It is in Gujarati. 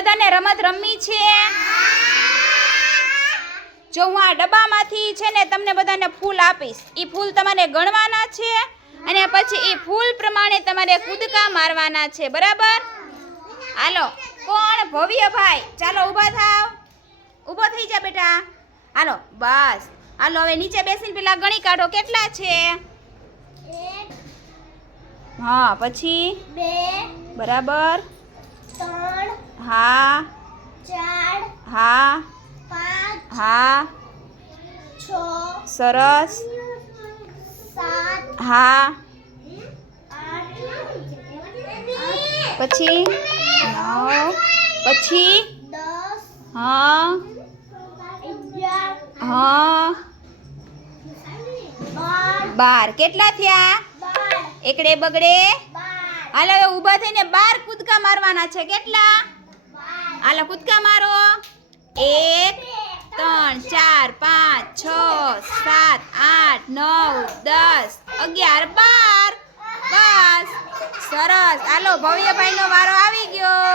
બધાને રમત રમવી છે? જો હું આ ડબ્બામાંથી છે ને તમને બધાને ફૂલ આપીશ, એ ફૂલ તમારે ગણવાના છે અને પછી એ ફૂલ પ્રમાણે તમારે કૂદકા મારવાના છે, બરાબર? હાલો, કોણ? ભવ્યભાઈ, ચાલો ઊભા થાવ. ઊભો થઈ જા બેટા. હાલો બસ. હાલો હવે નીચે બેસીને પેલા ગણી કાઢો કેટલા છે. 1 હા, પછી 2 બરાબર 3 હા 4 હા 5 હા 6 સરસ 7 હા 8 પછી 9 પછી 10 હા 11 હા 12 કેટલા થયા? 12 એકડે બગડે 12. હાલો હવે ઊભા થઈને 12 કૂદકા મારવાના છે. કેટલા? 12. હાલો કૂદકા મારો. 1 3 4 5 6 7 8 9 10 11 12 બસ સરસ. હાલો ભવ્યભાઈનો વારો આવી ગયો.